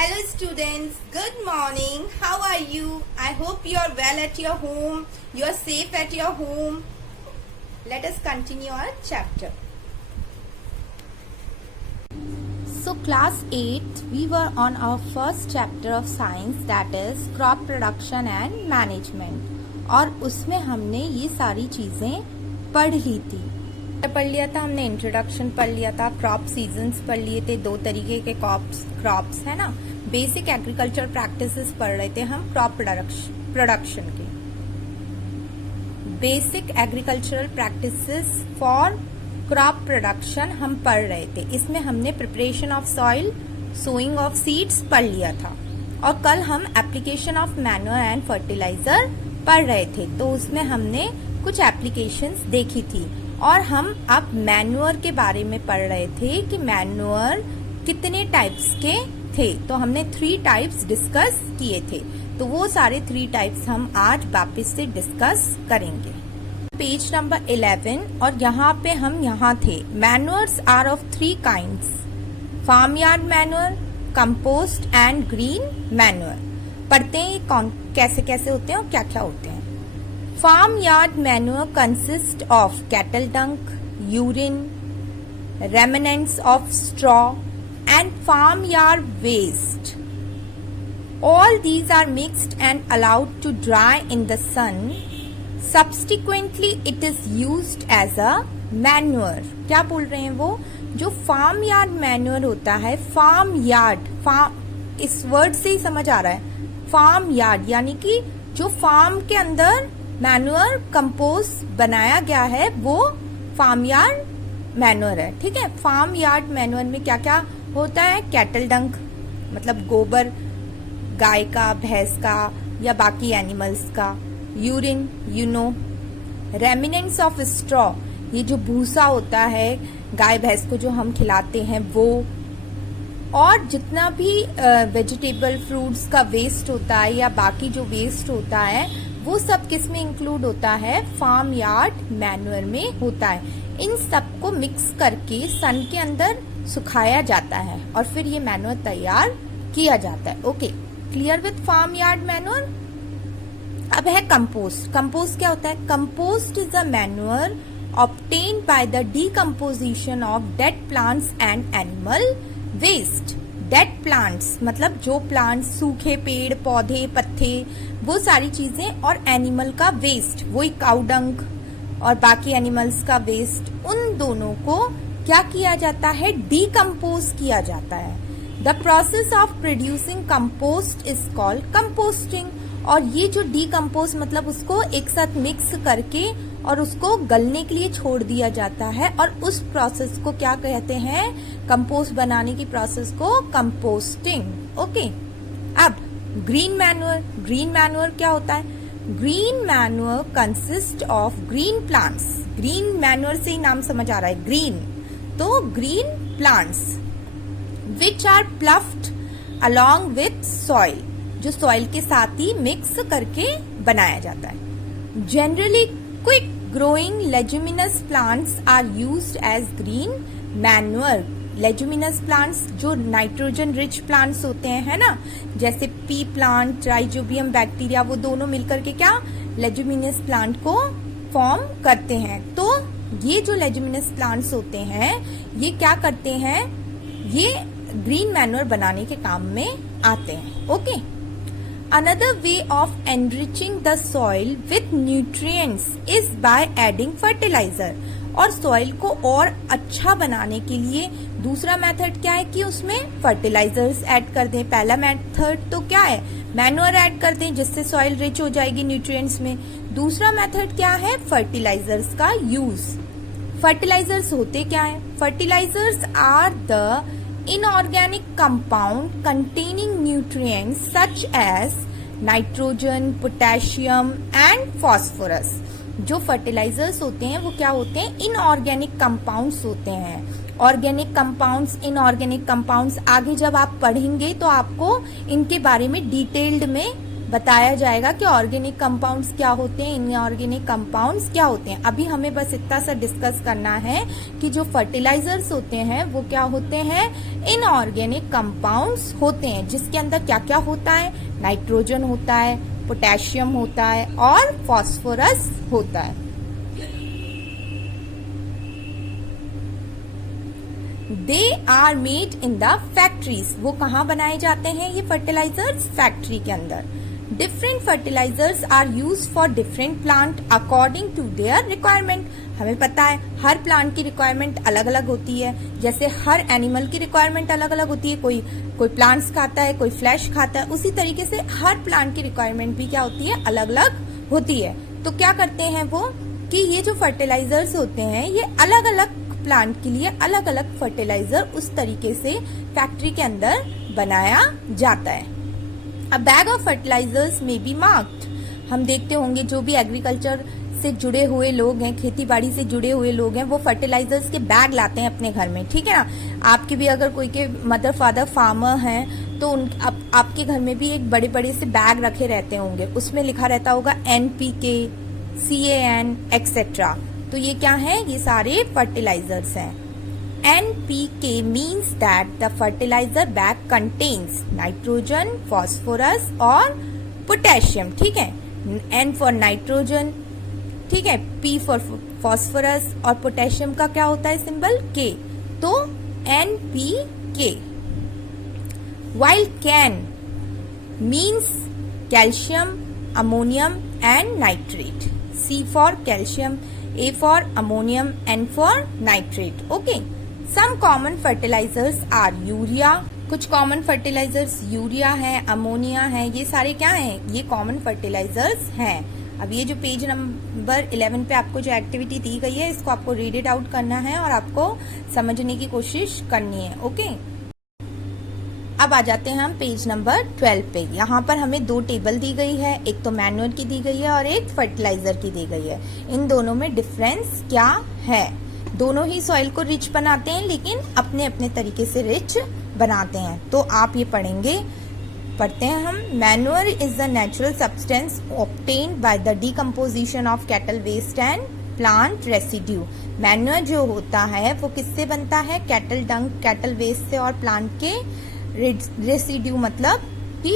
Hello students, good morning. How are you? I hope you are well at your home. You are safe at your home. Let us continue our chapter. So class 8, we were on our first chapter of science, that is crop production and management. और उसमें हमने ये सारी चीजें पढ़ ली थी। पढ़ लिया था हमने, इंट्रोडक्शन पढ़ लिया था, क्रॉप सीजन्स पढ़ लिए थे, दो तरीके के क्रॉप्स है ना, बेसिक एग्रीकल्चर प्रैक्टिसेस पढ़ रहे थे हम क्रॉप प्रोडक्शन के, basic agricultural practices for crop production हम पढ़ रहे थे। इसमें हमने preparation of soil, sowing of seeds पढ़ लिया था और कल हम application of manure and fertiliser पढ़ रहे थे, तो उसमें हमने कुछ एप्लीकेशंस देखी थी और हम अब मैन्योर के बारे में पढ़ रहे थे कि मैन्योर कितने टाइप्स के थे। तो हमने 3 टाइप्स डिस्कस किए थे, तो वो सारे 3 टाइप्स हम आज वापस से डिस्कस करेंगे। पेज नंबर 11 और यहाँ पे हम यहाँ थे। Manures are of 3 kinds, farm yard manure, compost and green manure. पढ़ते हैं कौन कैसे कैसे होते हैं और क्या क्या होते हैं। Farm yard manure consists of cattle dung, urine, remnants of straw and farmyard waste. All these are mixed and allowed to dry in the sun. Subsequently, it is used as a manure. क्या बोल रहे हैं वो? जो farm yard manure होता है, farm yard, इस word से ही समझ आ रहा है, farm yard यानी कि जो फार्म के अंदर मैन्योर कंपोस्ट बनाया गया है वो फार्म यार्ड मैन्योर है। ठीक है, फार्म यार्ड मैन्योर में क्या क्या होता है? कैटल डंक मतलब गोबर गाय का, भैंस का या बाकी एनिमल्स का, यूरिन रेमिनेंट्स ऑफ स्ट्रॉ, ये जो भूसा होता है गाय भैंस को जो हम खिलाते हैं वो, और जितना भी वेजिटेबल फ्रूट्स का वेस्ट होता है या बाकी जो वेस्ट होता है वो सब किस में इंक्लूड होता है? फार्म यार्ड मैन्योर में होता है। इन सबको मिक्स करके सन के अंदर सुखाया जाता है और फिर ये मैन्योर तैयार किया जाता है। Okay, clear with farm yard manure. अब है कंपोस्ट। कंपोस्ट क्या होता है? Compost is a manure obtained by the decomposition of dead plants and animal waste. Dead plants मतलब जो प्लांट्स, सूखे पेड़ पौधे पत्ते, वो सारी चीजें, और एनिमल का वेस्ट, वही काउ डंक और बाकी एनिमल्स का वेस्ट, उन दोनों को क्या किया जाता है? डीकम्पोज किया जाता है। The process of producing compost is called composting. और ये जो डीकम्पोज मतलब उसको एक साथ मिक्स करके और उसको गलने के लिए छोड़ दिया जाता है और उस प्रोसेस को क्या कहते हैं? कंपोस्ट बनाने की प्रोसेस को कंपोस्टिंग। ओके, अब ग्रीन मैन्योर। ग्रीन मैन्योर क्या होता है? Green manure consist of green plants. Green manure से ही नाम समझ आ रहा है, ग्रीन, तो green plants which are ploughed along with soil, जो सॉइल के साथ ही मिक्स करके बनाया जाता है। Generally quick growing leguminous plants are used as green manure. Leguminous plants जो नाइट्रोजन रिच प्लांट्स होते हैं, है ना, जैसे पी प्लांट, राइजोबियम बैक्टीरिया, वो दोनों मिलकर के क्या लेजुमिनस प्लांट को फॉर्म करते हैं। तो ये जो लेजुमिनस प्लांट्स होते हैं ये क्या करते हैं? ये ग्रीन मैन्योर बनाने के काम में आते हैं। Okay, Another way of enriching the soil with nutrients is by adding fertilizer. और सॉइल को और अच्छा बनाने के लिए दूसरा मेथड क्या है कि उसमें फर्टिलाइजर्स ऐड कर दें। पहला मेथड तो क्या है? मैन्योर ऐड कर दें जिससे सॉइल रिच हो जाएगी न्यूट्रिएंट्स में। दूसरा मेथड क्या है? फर्टिलाइजर्स का यूज। फर्टिलाइजर्स होते क्या है? Fertilisers are the inorganic compound containing nutrients such as nitrogen, potassium and phosphorus. जो फर्टिलाइजर्स होते हैं वो क्या होते हैं? इनऑर्गेनिक कंपाउंड्स होते हैं। ऑर्गेनिक कंपाउंड्स, इनऑर्गेनिक कंपाउंड्स आगे जब आप पढ़ेंगे तो आपको इनके बारे में डिटेल्ड में बताया जाएगा कि ऑर्गेनिक कंपाउंड्स क्या होते हैं, इनऑर्गेनिक कंपाउंड्स क्या होते हैं। अभी हमें बस इतना सा डिस्कस करना है कि जो फर्टिलाइजर्स होते हैं वो क्या होते हैं, इनऑर्गेनिक कंपाउंड्स होते हैं, जिसके अंदर क्या क्या होता है, नाइट्रोजन होता है, पोटेशियम होता है और फास्फोरस होता है। They are made in the factories, वो कहाँ बनाए जाते हैं ये फर्टिलाइजर्स, फैक्ट्री के अंदर। Different fertilisers are use for different plant according to their requirement. हमें पता है हर प्लांट की रिक्वायरमेंट अलग अलग होती है, जैसे हर एनिमल की रिक्वायरमेंट अलग अलग होती है, कोई प्लांट्स खाता है, कोई फ्लैश खाता है, उसी तरीके से हर प्लांट की रिक्वायरमेंट भी क्या होती है, अलग अलग होती है। तो क्या करते हैं वो कि ये जो फर्टिलाइजर्स होते हैं ये अलग अलग प्लांट के लिए अलग अलग फर्टिलाइजर उस तरीके से फैक्ट्री के अंदर बनाया जाता है। अ बैग ऑफ फर्टिलाइजर्स में बी मार्क्ड, हम देखते होंगे जो भी एग्रीकल्चर से जुड़े हुए लोग हैं, खेती बाड़ी से जुड़े हुए लोग हैं, वो फर्टिलाइजर्स के बैग लाते हैं अपने घर में, ठीक है ना। आपके भी अगर कोई के मदर फादर फार्मर हैं तो आपके घर में भी एक बड़े बड़े से बैग रखे रहते होंगे, उसमें लिखा रहता होगा NPK, CAN एक्सेट्रा। तो ये क्या है, ये सारे फर्टिलाइजर्स हैं। NPK means that the fertilizer bag contains nitrogen, phosphorus और potassium, ठीक है। N for nitrogen, ठीक है, P for phosphorus और potassium का क्या होता है सिंबल K, तो NPK। While CAN means calcium, ammonium and nitrate, C for calcium, A for ammonium, N for nitrate, okay। Some common fertilizers are urea, कुछ common fertilisers urea है, ammonia है, ये सारे क्या हैं, ये कॉमन फर्टिलाइजर्स हैं। अब ये जो पेज नंबर 11 पे आपको जो एक्टिविटी दी गई है इसको आपको रीड इट आउट करना है और आपको समझने की कोशिश करनी है, ओके। अब आ जाते हैं हम पेज नंबर 12 पे। यहाँ पर हमें दो टेबल दी गई है, एक तो मैन्योर की दी गई है और एक फर्टिलाइजर की दी गई है। इन दोनों में डिफरेंस क्या है, दोनों ही सॉइल को रिच बनाते हैं लेकिन अपने अपने तरीके से रिच बनाते हैं। तो आप ये पढ़ते हैं हम। Manure is the natural substance obtained by the decomposition of cattle waste and plant residue. Manure जो होता है वो किससे बनता है, कैटल डंग, कैटल वेस्ट से और प्लांट के रेसिड्यू मतलब कि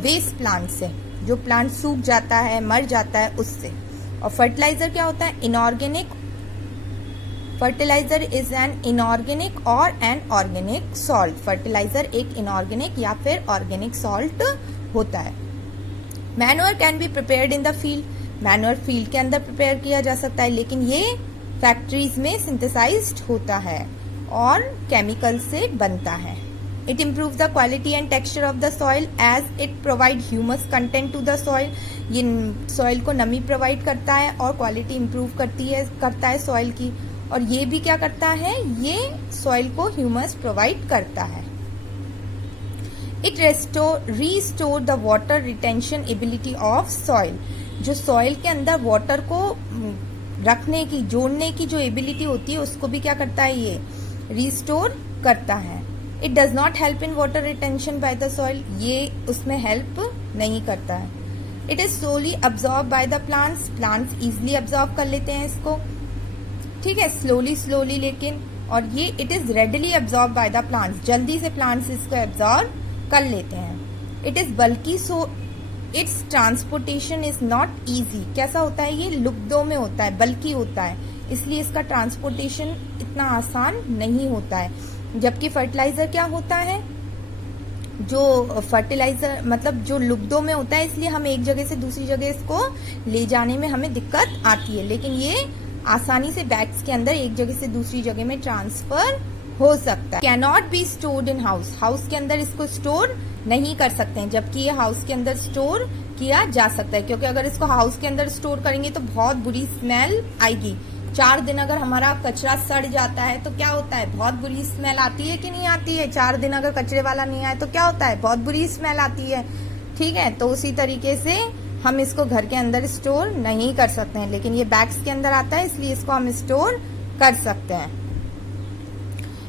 वेस्ट प्लांट से, जो प्लांट सूख जाता है, मर जाता है, उससे। और फर्टिलाइजर क्या होता है, inorganic. Fertiliser is an inorganic or an organic salt. Fertiliser एक इनऑर्गेनिक या फिर ऑर्गेनिक सॉल्ट होता है। Manure can be prepared in the field. Manure field के अंदर प्रिपेयर किया जा सकता है, लेकिन ये फैक्ट्रीज में सिंथेसाइज्ड होता है और केमिकल से बनता है। It improves the quality and texture of the soil as it provide humus content to the soil। ये सॉइल को नमी प्रोवाइड करता है और क्वालिटी इम्प्रूव करता है सॉइल की। और ये भी क्या करता है, ये सॉइल को ह्यूमस प्रोवाइड करता है। It restore the water retention ability of soil. जो सॉइल के अंदर वाटर को रखने की, जोड़ने की जो एबिलिटी होती है उसको भी क्या करता है, ये रिस्टोर करता है। It does not help in water retention by the soil, ये उसमें हेल्प नहीं करता है। It is solely absorb by the plants. Plants easily absorb कर लेते हैं इसको, ठीक है, स्लोली लेकिन। और ये it is readily absorb by the plants, जल्दी से प्लांट्स इसको अब्सॉर्ब कर लेते हैं। इट इज बल्कि, so it's transportation is not easy. कैसा होता है, ये लुब्धों में होता है, बल्कि होता है, इसलिए इसका ट्रांसपोर्टेशन इतना आसान नहीं होता है। जबकि फर्टिलाइजर क्या होता है, जो फर्टिलाइजर मतलब जो लुब्धों में होता है, इसलिए हम एक जगह से दूसरी जगह इसको ले जाने में हमें दिक्कत आती है, लेकिन ये आसानी से बैग्स के अंदर एक जगह से दूसरी जगह में ट्रांसफर हो सकता है। Can not be stored in house. House के अंदर इसको स्टोर नहीं कर सकते हैं, जबकि ये हाउस के अंदर स्टोर किया जा सकता है, क्योंकि अगर इसको हाउस के अंदर स्टोर करेंगे तो बहुत बुरी स्मेल आएगी। 4 दिन अगर हमारा कचरा सड़ जाता है तो क्या होता है, बहुत बुरी स्मेल आती है कि नहीं आती है। 4 दिन अगर कचरे वाला नहीं आए तो क्या होता है, बहुत बुरी स्मेल आती है, ठीक है। तो उसी तरीके से हम इसको घर के अंदर स्टोर नहीं कर सकते हैं, लेकिन ये बैग्स के अंदर आता है इसलिए इसको हम स्टोर कर सकते हैं।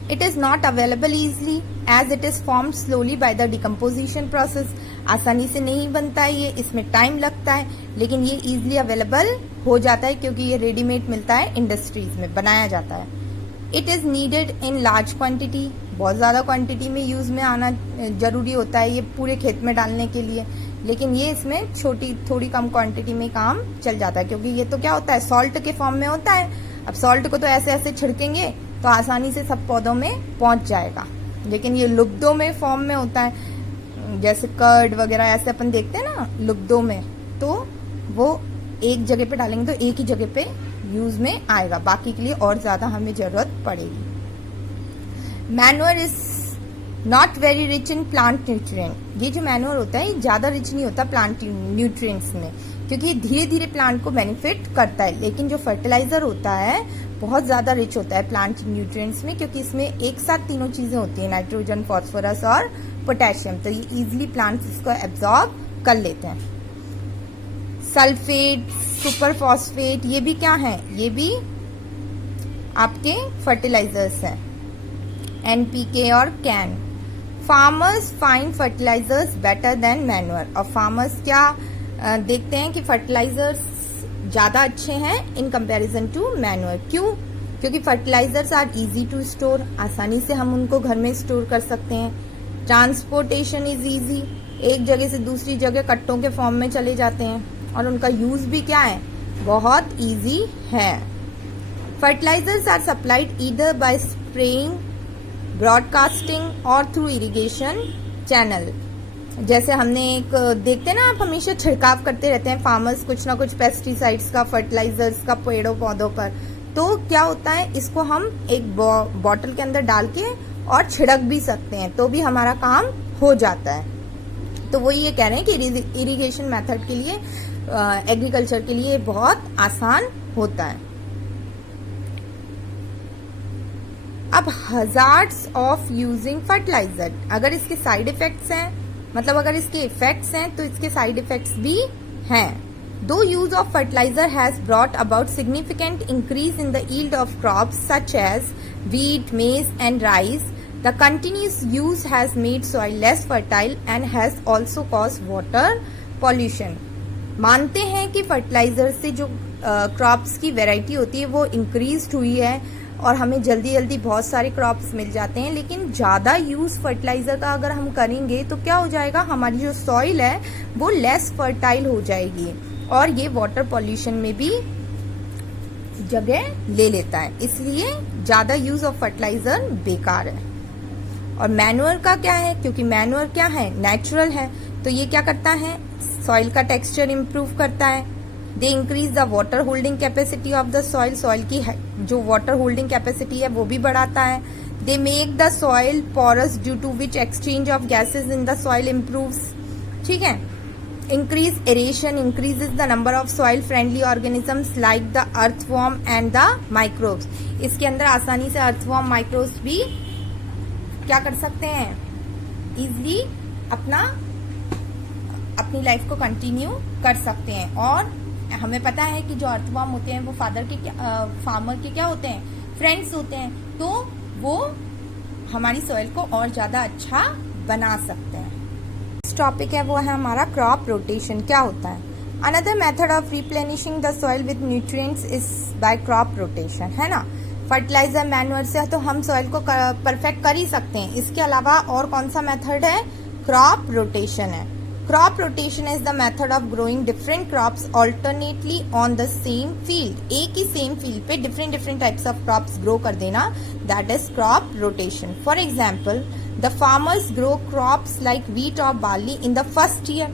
It is not available easily as it is formed slowly by the decomposition process. आसानी से नहीं बनता है ये, इसमें टाइम लगता है, लेकिन ये इजीली अवेलेबल हो जाता है क्योंकि ये रेडीमेड मिलता है, इंडस्ट्रीज में बनाया जाता है. It is needed in large quantity, बहुत ज़्यादा क्वांटिटी में यूज में आना जरूरी होता है ये पूरे खेत में डालने के लिए, लेकिन ये इसमें छोटी थोड़ी कम क्वांटिटी में काम चल जाता है क्योंकि ये तो क्या होता है, सॉल्ट के फॉर्म में होता है. अब सॉल्ट को तो ऐसे ऐसे छिड़केंगे तो आसानी से सब पौधों में पहुंच जाएगा, लेकिन ये लुब्धों में फॉर्म में होता है, जैसे कर्ड वगैरह ऐसे अपन देखते हैं ना लुब्धों में, तो वो एक जगह पे डालेंगे तो एक ही जगह पे यूज में आएगा, बाकी के लिए और ज्यादा हमें जरूरत पड़ेगी. Manure is not very rich in plant nutrient. ये जो मैन्योर होता है ये ज्यादा रिच नहीं होता प्लांट न्यूट्रिएंट्स में, क्योंकि ये धीरे धीरे प्लांट को बेनिफिट करता है, लेकिन जो फर्टिलाइजर होता है बहुत ज्यादा रिच होता है प्लांट न्यूट्रिएंट्स में, क्योंकि इसमें एक साथ तीनों चीजें होती है, नाइट्रोजन, फॉस्फोरस और पोटेशियम, तो ये इजिली प्लांट्स इसको एब्जॉर्ब कर लेते हैं. सल्फेट, सुपर फॉस्फेट, ये भी क्या है, ये भी आपके फर्टिलाइजर्स हैं, एनपीके और CAN. Farmers find fertilisers better than manure. और फार्मर्स क्या देखते हैं कि फर्टिलाइजर्स ज्यादा अच्छे हैं इन कंपैरिजन टू मैन्योर. क्यों? क्योंकि fertilisers are easy to store, आसानी से हम उनको घर में स्टोर कर सकते हैं. ट्रांसपोर्टेशन इज इजी, एक जगह से दूसरी जगह कट्टों के फॉर्म में चले जाते हैं, और उनका यूज भी क्या है, बहुत इजी है. Fertilisers are supplied either by spraying, broadcasting or through irrigation channel. जैसे हमने एक देखते हैं ना, आप हमेशा छिड़काव करते रहते हैं फार्मर्स कुछ ना कुछ पेस्टिसाइड्स का, फर्टिलाइजर्स का पेड़ों पौधों पर, तो क्या होता है इसको हम एक बॉटल के अंदर डाल के और छिड़क भी सकते हैं, तो भी हमारा काम हो जाता है. तो वो ये कह रहे हैं कि इरिगेशन मेथड के लिए, एग्रीकल्चर के लिए बहुत आसान होता है. अब हजार्ड्स ऑफ यूजिंग फर्टिलाइजर, अगर इसके साइड इफेक्ट्स हैं, मतलब अगर इसके इफेक्ट्स हैं तो इसके साइड इफेक्ट्स भी हैं. The use of fertiliser has brought about significant increase in the yield of crops such as wheat, maize and rice, the continuous use has made soil less fertile and has also caused water pollution. मानते हैं कि fertiliser से जो crops की variety होती है वो increase हुई है और हमें जल्दी जल्दी बहुत सारे क्रॉप्स मिल जाते हैं, लेकिन ज़्यादा यूज़ फर्टिलाइज़र का अगर हम करेंगे तो क्या हो जाएगा, हमारी जो सॉइल है वो लेस फर्टाइल हो जाएगी और ये वाटर पॉल्यूशन में भी जगह ले लेता है. इसलिए ज़्यादा यूज़ ऑफ फर्टिलाइज़र बेकार है. और मैन्योर का क्या है, क्योंकि मैन्योर क्या है, नेचुरल है, तो ये क्या करता है, सॉइल का टेक्सचर इम्प्रूव करता है. They increase the water holding capacity of the soil, soil की जो वाटर होल्डिंग कैपेसिटी है वो भी बढ़ाता है. They make the soil porous due to which exchange of gases in the soil improves. ठीक है. Increase aeration increases the number of soil friendly organisms like the earthworm and the microbes. इसके अंदर आसानी से अर्थवॉर्म, माइक्रोब्स भी क्या कर सकते हैं, इजिली अपनी लाइफ को कंटिन्यू कर सकते हैं. और हमें पता है कि जो अर्थवॉर्म होते हैं वो फार्मर के क्या होते हैं, फ्रेंड्स होते हैं, तो वो हमारी सॉइल को और ज्यादा अच्छा बना सकते हैं. नेक्स्ट टॉपिक है वो है हमारा क्रॉप रोटेशन. क्या होता है, another method of replenishing the soil with nutrients is by crop rotation. है ना, फर्टिलाइजर मैन्योर से तो हम सॉइल को परफेक्ट कर ही सकते हैं. इसके अलावा और कौन सा मेथड है, क्रॉप रोटेशन है. Crop rotation is the method of growing different crops alternately on the same field. एक ही सेम फील्ड पे different different types of crops grow कर देना, that is crop rotation. For example, the farmers grow crops like wheat और barley in the first year.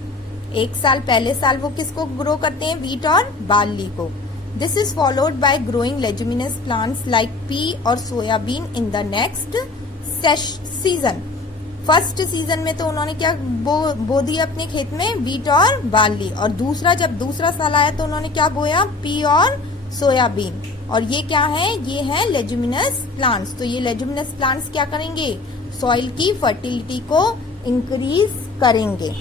एक साल पहले साल वो किसको ग्रो करते हैं, व्हीट और बार्ली को. This is followed by growing leguminous plants like pea और soybean in the next season. First season में तो उन्होंने क्या बो दिया अपने खेत में, व्हीट और बार्ली, और जब दूसरा साल आया तो उन्होंने क्या बोया, पी और सोयाबीन. और ये क्या है, ये है लेग्यूमिनस प्लांट्स. तो ये लेग्यूमिनस प्लांट्स क्या करेंगे, सॉइल की फर्टिलिटी को इंक्रीज करेंगे.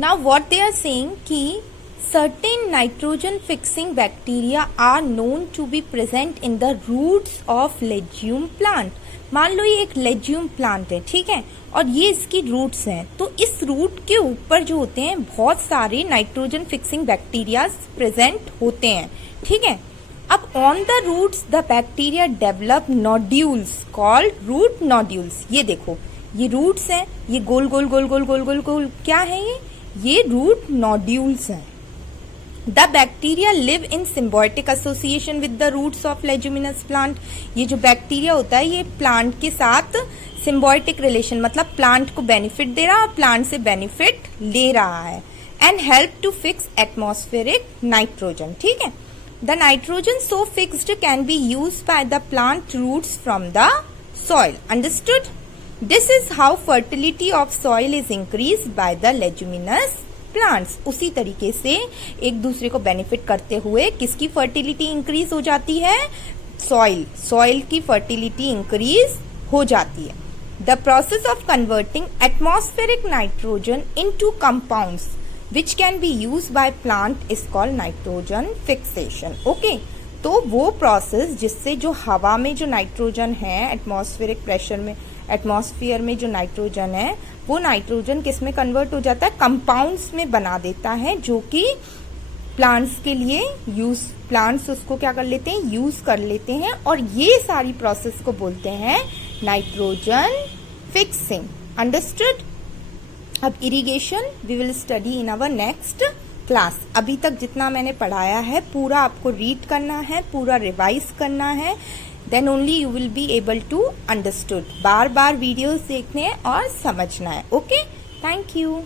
Now what they are saying कि certain nitrogen fixing bacteria are known to be present in the roots of legume plant. मान लो ये एक लेज्यूम प्लांट है, ठीक है, और ये इसकी रूट्स हैं, तो इस रूट के ऊपर जो होते हैं बहुत सारे नाइट्रोजन फिक्सिंग बैक्टीरिया प्रेजेंट होते हैं, ठीक है। अब on the roots the bacteria develop nodules called root nodules. ये देखो, ये रूट्स हैं, ये गोल गोल गोल गोल गोल गोल गोल क्या है ये रूट नोड्यूल्स हैं। The bacteria live in symbiotic association with the roots of leguminous plant. ये जो बैक्टीरिया होता है ये प्लांट के साथ सिम्बायोटिक रिलेशन, मतलब प्लांट को बेनिफिट दे रहा है, प्लांट से बेनिफिट ले रहा है। And help to fix atmospheric nitrogen, ठीक है। The nitrogen so fixed can be used by the plant roots from the soil. Understood? This is how fertility of soil is increase by the leguminous plants. उसी तरीके से एक दूसरे को benefit करते हुए किसकी फर्टिलिटी इंक्रीज हो जाती है? सॉइल की फर्टिलिटी इंक्रीज हो जाती है। The process of converting atmospheric nitrogen into compounds which can be used by plant is called nitrogen fixation. Okay, तो वो प्रोसेस जिससे जो हवा में जो नाइट्रोजन है, एटमॉस्फेरिक प्रेशर में, एटमॉस्फेयर में जो नाइट्रोजन है, वो नाइट्रोजन किस में कन्वर्ट हो जाता है? कंपाउंड्स में बना देता है, जो कि प्लांट्स के लिए प्लांट्स उसको क्या कर लेते हैं? यूज कर लेते हैं। और ये सारी प्रोसेस को बोलते हैं नाइट्रोजन फिक्सिंग। अंडरस्टूड? अब irrigation we will study in our next class. अभी तक जितना मैंने पढ़ाया है पूरा आपको रीड करना है, पूरा रिवाइज करना है, then only you will be able to understood। Bar bar videos देखने हैं और समझना है। Okay, thank you.